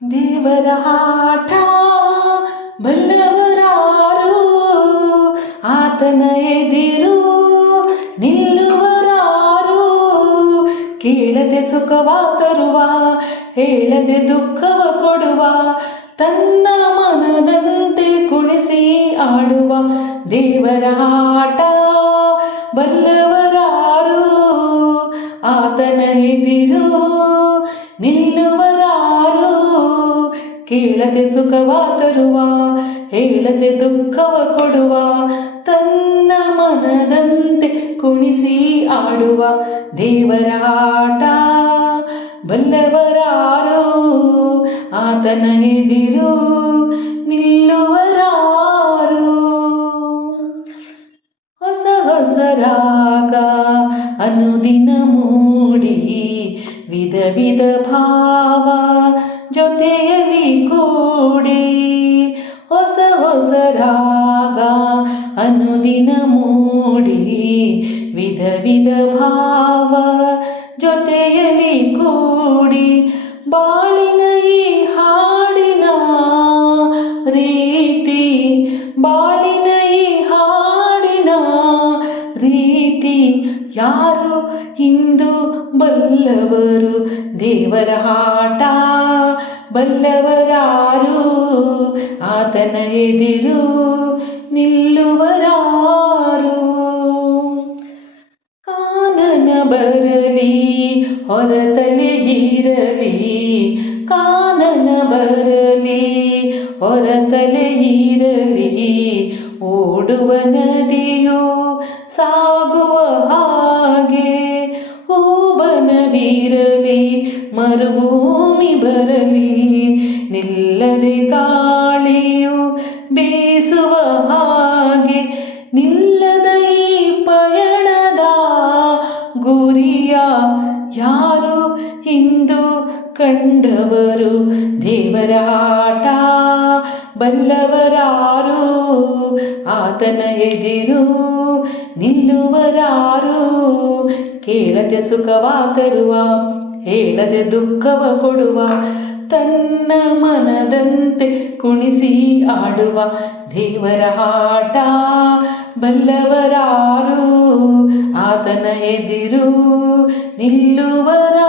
ದೇವರ ಆಟ ಬಲ್ಲವರಾರು, ಆತನ ಎದಿರು ನಿಲ್ಲುವರಾರು. ಕೇಳದೆ ಸುಖವ ತರುವ, ಹೇಳದೆ ದುಃಖವ ಕೊಡುವ, ತನ್ನ ಮನದಂತೆ ಕುಣಿಸಿ ಆಡುವ ದೇವರ ಆಟ ಬಲ್ಲವರಾರು, ಆತನ ಎದಿರು ನಿಲ್ಲುವರಾರು. ಕೇಳದೆ ಸುಖವ ತರುವ, ಹೇಳದೆ ದುಃಖವ ಕೊಡುವ, ತನ್ನ ಮನದಂತೆ ಕುಣಿಸಿ ಆಡುವ ದೇವರ ಆಟ ಬಲ್ಲವರಾರು, ಆತನ ಎದಿರು ನಿಲ್ಲುವರಾರು. ಹೊಸ ಹೊಸ ರಾಗ ಅನುದಿನ ಮೂಡಿ, ವಿಧ ವಿಧ ಭಾವ ಜೊತೆಯಲ್ಲಿ ಕೂಡಿ. ಹೊಸ ಹೊಸ ರಾಗ ಅನುದಿನ ಮೂಡಿ, ವಿಧ ವಿಧ ಭಾವ ಜೊತೆಯಲ್ಲಿ ಕೂಡಿ. ಬಾಳಿನ ಈ ಹಾಡಿನ ರೀತಿ, ಬಾಳಿನ ಈ ಹಾಡಿನ ರೀತಿ ಯಾರು ಇಂದು ಬಲ್ಲವರು? ದೇವರ ಆಟ ಬಲ್ಲವರಾರು, ಆತನ ಎದಿರು ನಿಲ್ಲುವರಾರು. ಕಾನನ ಬರಲಿ ಹೊರತಲೆ ಇರಲಿ, ಕಾನನ ಬರಲಿ ಹೊರತಲೆ ಇರಲಿ, ಓಡುವ ನದಿಯು ಸಾಗುವ ಹಾಗೆ. ಹೂಬನವಿರಲಿ ಮರುಭೂಮಿ ಬರಲಿ, ನಿಲ್ಲದೆ ಗಾಳಿಯು ಬೀಸುವ ಹಾಗೆ. ನಿಲ್ಲದ ಈ ಪಯಣದ ಗುರಿಯ ಯಾರು ಇಂದು ಕಂಡವರು? ದೇವರ ಆಟ ಬಲ್ಲವರಾರು, ಆತನ ಎದಿರು ನಿಲ್ಲುವರಾರು. ಕೇಳದೆ ಸುಖವ ತರುವ, ಹೇಳದೆ ದುಃಖವ ಕೊಡುವ, ತನ್ನ ಮನದಂತೆ ಕುಣಿಸಿ ಆಡುವ ದೇವರ ಆಟ ಬಲ್ಲವರಾರು, ಆತನ ಎದಿರು ನಿಲ್ಲುವರಾರು.